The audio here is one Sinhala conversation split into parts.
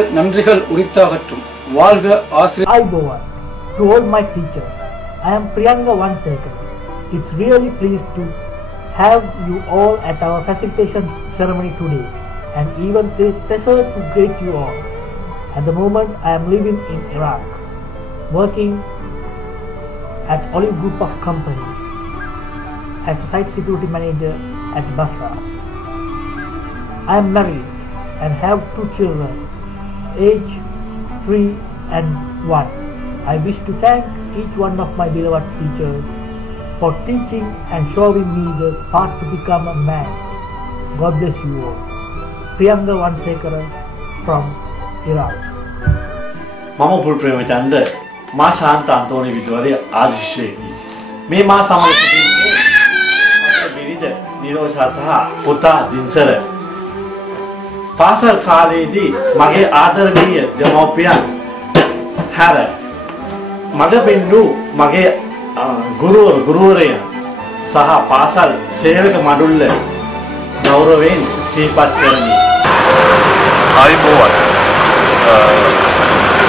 நன்றிகள் உரித்தாகட்டும். வாழ்க ஆசிரியர். Aibowan to all my teachers. I am Priyanga Vansekar. It's really pleased to have you all at our facilitation ceremony today, and even this pleasure to greet you all. At the moment, I am living in Iraq, working at Olive Group of Company as a site security manager at Basra. I am married and have 2 children, aged 3 and 1. I wish to thank each one of my beloved teachers for teaching and showing me the path to become a man. God bless you all. Priyanga Vansekara from Iraq. මම පුල් ප්‍රේමචන්ද්‍ර මා ශාන්ත අන්තෝනි විදුහලේ ආශිෂ්‍යයකි. මේ මා සමග සිටින්නේ මගේ බිරිඳ නිරෝෂා සහ පුතා දින්සර. පාසල් කාලයේදී මගේ ආදරණීය දෙමව්පියන් හැර මග පෙන්නු මගේ ගුරුවරයන් සහ පාසල් සේවක මඩුල්ල ගෞරවයෙන් සිහිපත් කරමි. Aibowan,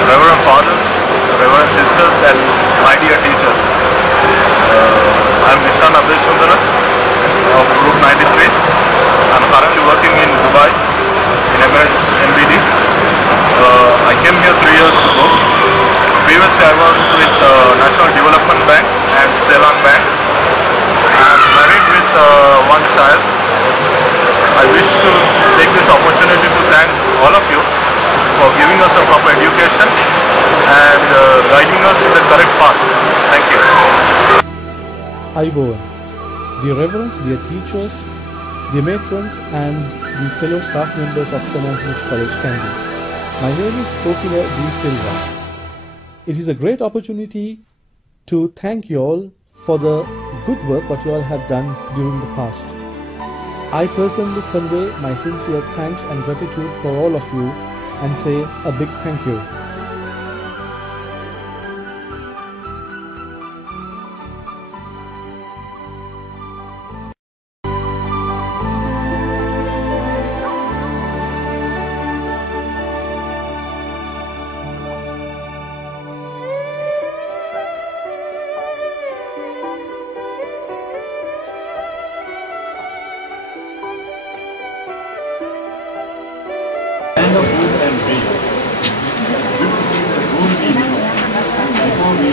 Reverend Fathers, Reverend Sisters and my dear teachers. I am Mr. Abdul Sundaran of Group 93. I am currently working in Dubai in Emirates NBD. I came here 3 years ago. Previously I was with National Development Bank and Ceylon Bank. I am married with 1 child. I wish to take this opportunity to thank all of you for giving us a proper education and guiding us in the correct path. Thank you. Aibowan, dear reverends, dear teachers, dear matrons and the fellow staff members of St. Anthony's College, Kandy. My name is Kokila D. Silva. It is a great opportunity to thank you all for the good work what you all have done during the past. I personally convey my sincere thanks and gratitude for all of you and say a big thank you. The food and drink. It's good to see the food meal before we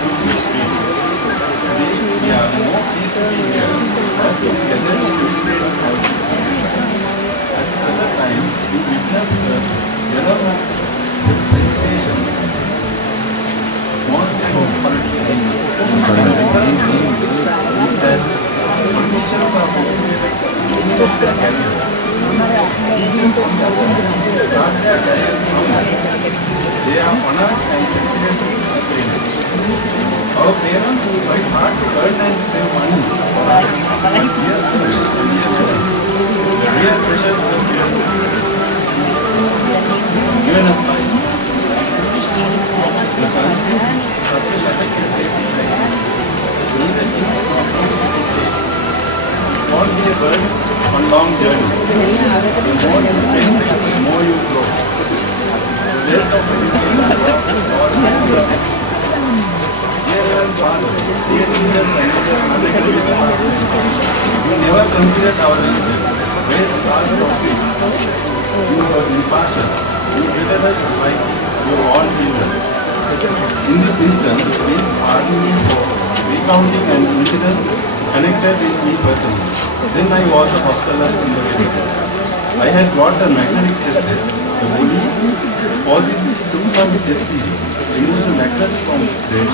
do this meal. We are more pleased to be here as we gather to celebrate our At the present time, we witness the development of education. Most important is that politicians are considered of their career. Teachers on the other hand start their careers from they are honored and considered to be trained. Our parents tried hard to earn and save money for us, but years the real pressures were given us by the Sanskrit Satyashataka says it like this: neither kings nor princes won't be a burden on long journeys. The more you spend, the more you grow. The wealth of education is all dear Father, dear leaders and unacademic staff, we never considered our religion, race, caste or creed. You were impartial. You treated us like your own children. In this instance, please pardon me for recounting an incident connected with me personally. Then I was a hosteler in the village. I had got a magnetic chest test. The bully positively took some chess pieces, removed the magnets from the bed,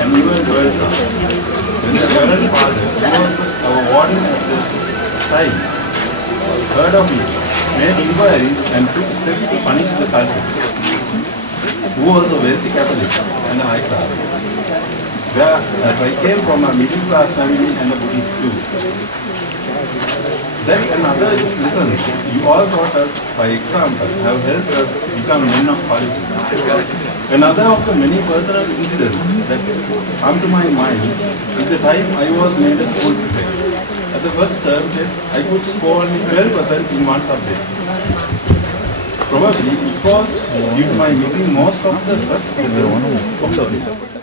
and even girls up. When the Reverend Father, who was our warden at the time, heard of it, made inquiries and took steps to punish the culprit, who was a wealthy Catholic and a high class. As I came from a middle class family and a Buddhist too. Then another lesson you all taught us by example have helped us become men of quality. Another of the many personal incidents that come to my mind is the time I was made a school prefect. At the first term test, I could score only 12% in one subject. probably it was due to my missing most of the first lessons of the video.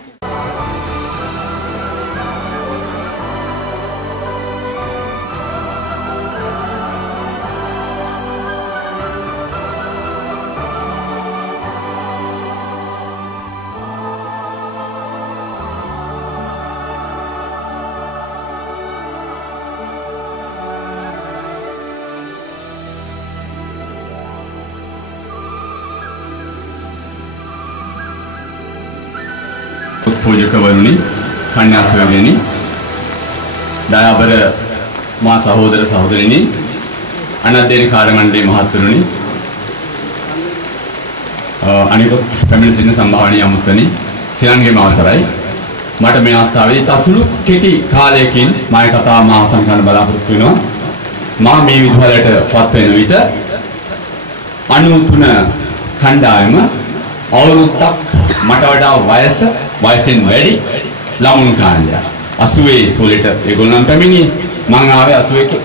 පූජකවරුනි, කන්‍යාසවරුනි, දයාබර මා සහෝදර සහෝදරිනි, අනධ්‍යයන කාර්ය මණ්ඩලයේ මහත්වරුනි, අනිකුත් පැමිණ සිටින සම්භාවනීය අමුත්තනි, සියන්ගේම අවසරයි. මට මේ අවස්ථාවේදී තසුළු කෙටි කාලයකින් මා කතා මා සංකල්ප බලාපොරොත්තු වෙනවා. මා මේ විදුහලට පත් වෙන විට 93 කණ්ඩායම අවුරුද්දක් මට වඩා වයසෙන් වැඩි ළමුන් කාණ්ඩයක් 80 ඉස්කෝලේට ඒගොල්ලන් පැමිණි මං ආවේ 81.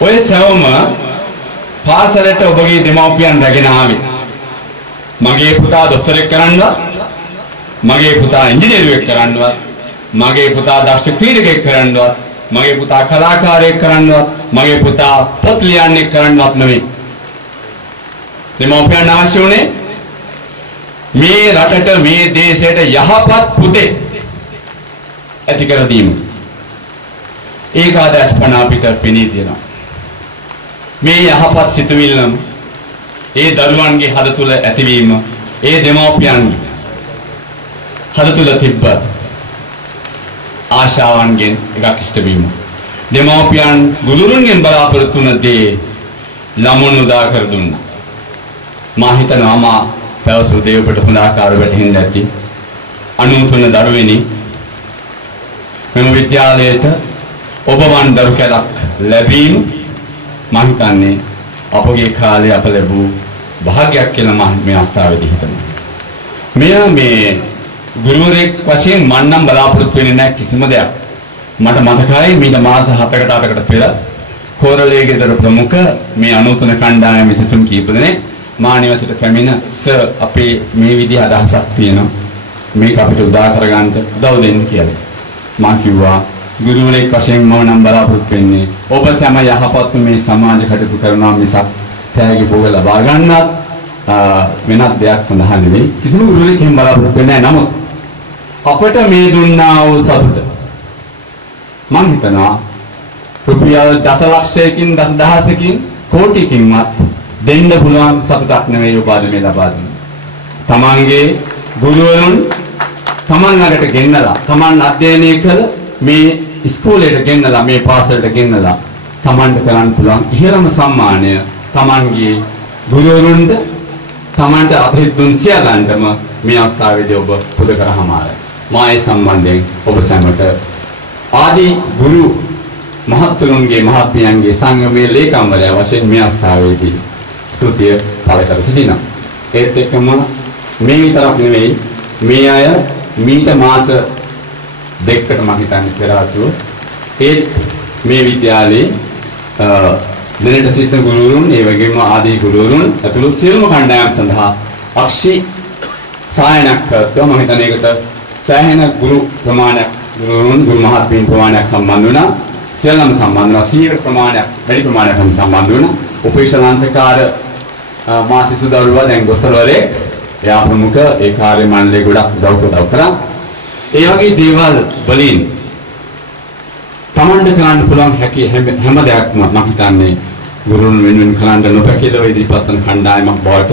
ඔය සවම පාසලට ඔබගේ දෙමව්පියන් රැගෙන ආවේ. මගේ පුතා දොස්තරෙක් කරන්නවත්, මගේ පුතා ඉංජිනේරුවෙක් කරන්නවත්, මගේ පුතා දක්ෂ ක්‍රීඩකයෙක් කරන්නවත්, මගේ පුතා කලාකාරයෙක් කරන්නවත්, මගේ පුතා පොත් ලියන්නෙක් කරන්නවත් නෙවෙයි. දෙමව්පියන් අවශ්‍ය උනේ මේ රටට මේ දේශයට යහපත් පුතේ ඇති කර දීම. ඒක ආදස්පණ අපිට පෙනී තියෙනවා. මේ යහපත් සිතුවිල්ලම ඒ දරුවන්ගේ හද තුල ඇතිවීම, ඒ දෙමව්පියන්ගේ හද තුල තිබ්බ ආශාවන්ගෙන් එකක් ඉෂ්ට වීම. දෙමව්පියන් ගුරුතුන්ගෙන් බලාපොරොත්තු වන දේ ළමුන් උදා කර දුන්නා. මා හිතනවා මා පැවසු දේවපට හොඳ ආකාර වැටහෙන්න ඇති 93 දරුවෙනි මෙම විද්‍යාලයට ඔබවන් දරු කැලක් ලැබීම මම හිතන්නේ අපගේ කාලේ අප ලැබූ භාග්‍යයක් කියලා මම මේ අවස්ථාවේදී හිතනවා. මේ ගුරුවරයෙක් වශයෙන් මම නම් බලාපොරොත්තු වෙන්නේ නැහැ කිසිම දෙයක්. මට මතකයි මීට මාස 7කට 8කට පෙර කෝරළේ ගෙදර ප්‍රමුඛ මේ 93 කණ්ඩායම සිසුන් කීප දෙනෙක් මා නිවසට පැමිණ සර් අපේ මේ විදිහ අදහසක් තියෙනවා මේක අපිට උදා කරගන්න උදව් දෙන්න කියලා. මා කිව්වා ගුරුවරයෙක් වශයෙන් මම නම් බලාපොරොත්තු වෙන්නේ ඔබ සෑම යහපත් මේ සමාජ කටයුතු කරනවා මිසක් තෑගි භෝග ලබා ගන්නත් වෙනත් දෙයක් සඳහා නෙවෙයි. කිසිම ගුරුවරයෙක් එහෙම බලාපොරොත්තු වෙන්නේ නැහැ. නමුත් අපට මේ දුන්නා වූ සතුට මම හිතනවා රුපියල් දසලක්ෂයකින් දසදහසකින් කෝටිකින්වත් දෙන්න පුළුවන් සතුටක් නෙවෙයි ඔබ අද මේ ලබා දුන්නේ. තමන්ගේ ගුරුවරුන් තමන් ළඟට ගෙන්නලා තමන් අධ්‍යයනය කළ මේ ඉස්කෝලේට ගෙන්නලා මේ පාසලට ගෙන්නලා තමන්ට කරන්න පුළුවන් ඉහළම සම්මානය තමන්ගේ ගුරුවරුන්ට තමන්ට අත්හිට දුන් සියල්ලන්ටම මේ අවස්ථාවේදී ඔබ පුද කරහමාරයි. මා ඒ සම්බන්ධයෙන් ඔබ සැමට ආදී ගුරු මහත්තුරුන්ගේ මහත්මියන්ගේ සංගමයේ ලේකම්වරයා වශයෙන් මේ අවස්ථාවේදී ස්තුතිය පළ කර සිටිනවා. ඒත් එක්කම මේ විතරක් නෙවෙයි මේ අය මීට මාස දෙකකට මම හිතන්නේ පෙර ආතුව ඒත් මේ විද්‍යාලයේ දැනට සිටින ගුරුවරුන් ඒ වගේම ආදී ගුරුවරුන් ඇතුළු සියලුම කණ්ඩායම් සඳහා අක්ෂි සායනක් කරනවා. මම හිතන්නේ ඒකට සෑහෙන ගුරු ප්‍රමාණයක් ගුරුවරුන් ගුරු මහත්මීන් ප්‍රමාණයක් සම්බන්ධ වුණා. සියල්ලම සම්බන්ධ වුණා. 100 ප්‍රමාණයක් වැඩි ප්‍රමාණයක් සම්බන්ධ වුණා. උපේක්ෂාංශකාර මා සිසු දරුවා දැන් දොස්තරවරයෙක් එයා ප්‍රමුඛ ඒ කාර්ය මණ්ඩලයේ ගොඩක් උදව් කරා. ඒ වගේ දේවල් වලින් තමන්ට කරන්න පුළුවන් හැකි හැම දෙයක්ම මම හිතන්නේ ගුරුන් වෙනුවෙන් කරන්න නොපැකිලව ඉදිරිපත් කරන කණ්ඩායමක් බවට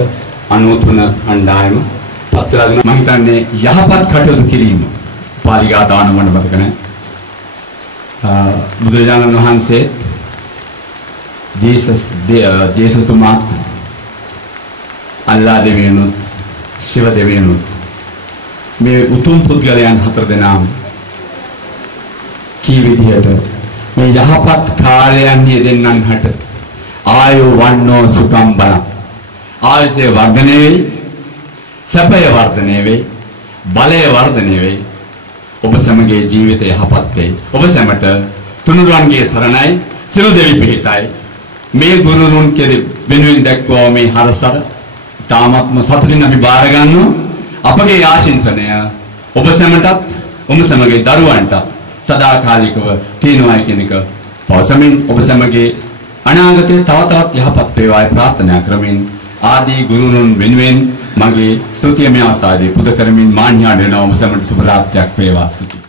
93 කණ්ඩායම පත් වෙලා දෙනවා. මම හිතන්නේ යහපත් කටයුතු කිරීම පාලිගා දාන මණ්ඩල මතක නැහැ. බුදුරජාණන් වහන්සේ ජේසස් තුමාත් අල්ලා දෙවියනුත් ශිව දෙවියනුත් මේ උතුම් පුද්ගලයන් හතර දෙනාම කී විදිහට මේ යහපත් කාර්යයන් යෙදෙන්නන් හට ආයෝ වන්නෝ සුඛම් බල ආයසේ වර්ධනය වේ, සැපය වර්ධනය වේ, බලය වර්ධනය වේ. ඔබ සමගයේ ජීවිතය යහපත් වේ. ඔබ සැමට තුනුරුවන්ගේ සරණයි, සිළු දෙවි පිහිටයි. මේ ගුරුතුන් වෙනුවෙන් දැක්වුවා මේ හරසර තාමත්ම සතුටින් අපි බාර ගන්නවා. අපගේ ආශිංසනය ඔබ සැමටත් ඔබ සැමගේ දරුවන්ට සදාකාලිකව තියෙනවා කියන එක පවසමින් ඔබ සැමගේ අනාගතයේ තව තවත් යහපත් වේවායි ප්‍රාර්ථනා කරමින් ආදී ගුරුතුන් වෙනුවෙන් මගේ ස්තුතිය මේ අවස්ථාවේදී පුද කරමින් මාන්‍යයන් වෙනවා. ඔබ සැමට සුබ රාත්‍රියක් වේවා. ස්තුතියි.